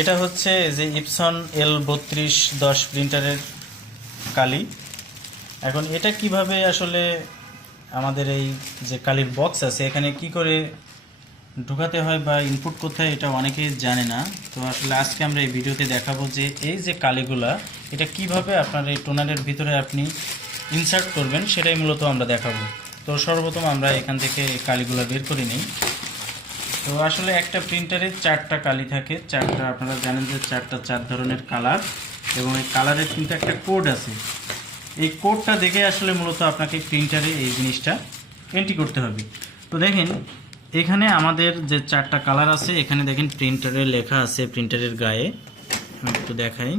এটা হচ্ছে যে ইপসন L3210 প্রিন্টারের কালি। এখন এটা কিভাবে আসলে আমাদের এই যে কালির বক্স আছে এখানে কি করে ঢোকাতে হয় বা ইনপুট করতে হয় এটা অনেকেই জানে না। তো আসলে আজকে আমরা এই ভিডিওতে দেখাবো যে এই যে কালিগুলা এটা কিভাবে আপনার এই টোনারের ভিতরে আপনি ইনসার্ট করবেন সেটাই মূলত আমরা দেখাবো। তো সর্বপ্রথম আমরা এখান থেকে এই কালিগুলো বের করে নিই। তো আসলে একটা প্রিন্টারে 4টা কালি থাকে, 4টা আপনারা জানেন যে 4টা 4 ধরনের কালার, এবং এই কালারের কিন্তু একটা কোড আছে। এই কোডটা দেখে আসলে মূলত আপনাকে প্রিন্টারে এই জিনিসটা এন্ট্রি করতে হবে। তো দেখেন এখানে আমাদের যে 4টা কালার আছে এখানে দেখেন প্রিন্টারে লেখা আছে, প্রিন্টারের গায়ে আমি একটু দেখাই।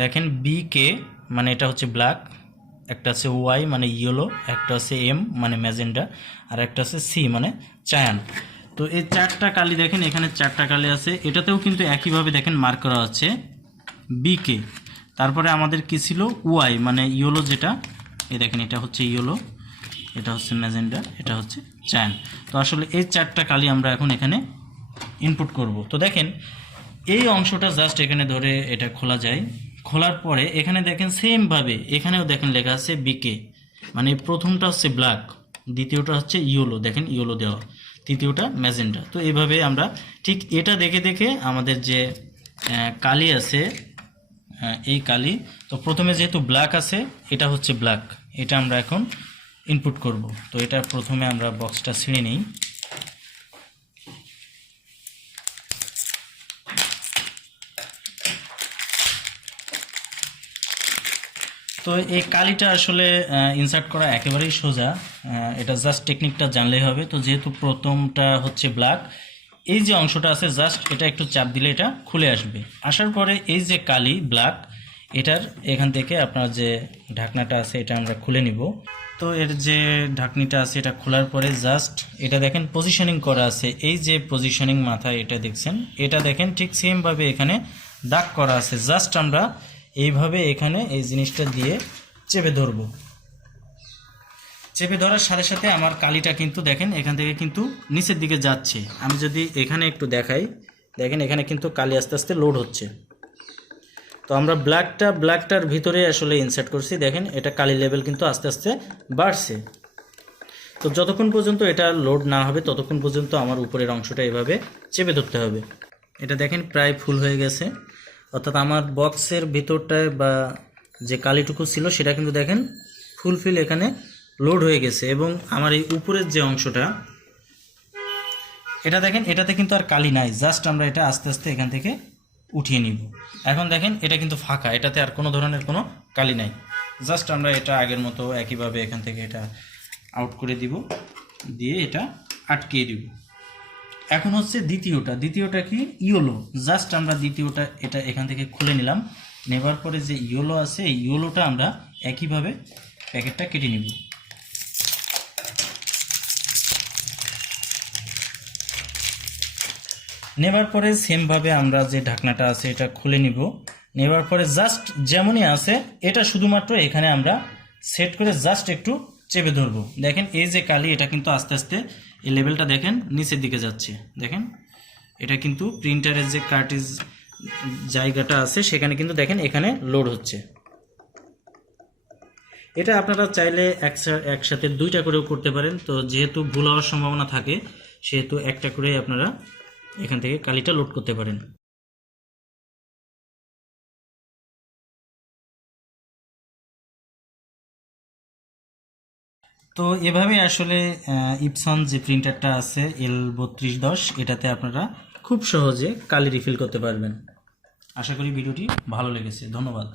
দেখেন BK মানে এটা হচ্ছে ব্ল্যাক, একটা আছে Y মানে ইয়েলো, একটা আছে M মানে ম্যাজেন্ডা, আর একটা আছে C মানে চায়ান। তো এই 4টা কালি দেখেন এখানে 4টা কালি আছে, এটাতেও কিন্তু একইভাবে দেখেন মার্ক করা আছে BK। তারপরে আমাদের কি ছিল Y মানে ইয়েলো, যেটা এই দেখেন এটা হচ্ছে ইয়েলো, এটা হচ্ছে ম্যাজেন্ডা, এটা হচ্ছে চায়ান। তো আসলে এই 4টা কালি আমরা এখন এখানে ইনপুট করব। তো দেখেন এই অংশটা জাস্ট এখানে ধরে এটা খোলা যায়, খোলার পরে এখানে দেখেন সেমভাবে এখানেও দেখেন লেখা আছে BK মানে প্রথমটা হচ্ছে ব্ল্যাক, দ্বিতীয়টা হচ্ছে ইয়েলো, দেখেন ইয়েলো দেওয়া, তৃতীয়টা ম্যাজেন্ডা। তো এইভাবে আমরা ঠিক এটা দেখে দেখে আমাদের যে কালি আছে এই কালি, তো প্রথমে যেহেতু ব্ল্যাক আছে এটা হচ্ছে ব্ল্যাক, এটা আমরা এখন ইনপুট করব। তো এটা প্রথমে আমরা বক্সটা ছিঁড়ে নিই। তো এই কালিটা আসলে ইনসার্ট করা একেবারেই সোজা, এটা জাস্ট টেকনিকটা জানলেই হবে। তো যেহেতু প্রথমটা হচ্ছে ব্ল্যাক, এই যে অংশটা আছে জাস্ট এটা একটু চাপ দিলে এটা খুলে আসবে। আসার পরে এই যে কালি ব্ল্যাক, এটার এখান থেকে আপনার যে ঢাকনাটা আছে এটা আমরা খুলে নিব। তো এর যে ঢাকনিটা আছে এটা খোলার পরে জাস্ট এটা দেখেন পজিশনিং করা আছে, এই যে পজিশনিং মাথায় এটা দেখছেন, এটা দেখেন ঠিক সেমভাবে এখানে দাগ করা আছে। জাস্ট আমরা এইভাবে এখানে এই জিনিসটা দিয়ে চেপে ধরব। চেপে ধরার সাথে সাথে আমার কালিটা কিন্তু দেখেন এখান থেকে কিন্তু নিচের দিকে যাচ্ছে। আমি যদি এখানে একটু দেখাই, দেখেন এখানে কিন্তু কালি আস্তে আস্তে লোড হচ্ছে। তো আমরা ব্ল্যাকটার ভিতরে আসলে ইনসার্ট করছি, দেখেন এটা কালি লেভেল কিন্তু আস্তে আস্তে বাড়ছে। তো যতক্ষণ পর্যন্ত এটা লোড না হবে ততক্ষণ পর্যন্ত আমার উপরের অংশটা এভাবে চেপে ধরতে হবে। এটা দেখেন প্রায় ফুল হয়ে গেছে, অর্থাৎ আমার বক্সের ভিতরটায় বা যে কালিটুকু ছিল সেটা কিন্তু দেখেন ফুলফিল এখানে লোড হয়ে গেছে। এবং আমার এই উপরের যে অংশটা এটা দেখেন এটাতে কিন্তু আর কালি নাই, জাস্ট আমরা এটা আস্তে আস্তে এখান থেকে উঠিয়ে নিব। এখন দেখেন এটা কিন্তু ফাঁকা, এটাতে আর কোনো ধরনের কোনো কালি নাই। জাস্ট আমরা এটা আগের মতো একইভাবে এখান থেকে এটা আউট করে দিব, দিয়ে এটা আটকিয়ে দিব। এখন হচ্ছে দ্বিতীয়টা কি ইয়েলো, জাস্ট আমরা দ্বিতীয়টা এটা এখান থেকে খুলে নিলাম। নেবার পরে যে ইয়েলো আছে এই ইয়েলোটা আমরা একইভাবে প্যাকেটটা কেটে নিব। নেবার পরে সেমভাবে আমরা যে ঢাকনাটা আছে এটা খুলে নিব। নেবার পরে জাস্ট যেমনই আছে এটা শুধুমাত্র এখানে আমরা সেট করে জাস্ট একটু চেপে ধরবো। দেখেন এই যে কালি এটা কিন্তু আস্তে আস্তে এই লেভেলটা দেখেন নিচের দিকে যাচ্ছে। দেখেন এটা কিন্তু প্রিন্টারের যে কার্টিজ জায়গাটা আছে সেখানে কিন্তু দেখেন এখানে লোড হচ্ছে। এটা আপনারা চাইলে একসাথে 2টা করেও করতে পারেন। তো যেহেতু ভুল হওয়ার সম্ভাবনা থাকে সেহেতু একটা করে আপনারা এখান থেকে কালিটা লোড করতে পারেন। তো এভাবে আসলে ইপসন যে প্রিন্টারটা আছে L3210 এটাতে আপনারা খুব সহজে কালি রিফিল করতে পারবেন। আশা করি ভিডিওটি ভালো লেগেছে। ধন্যবাদ।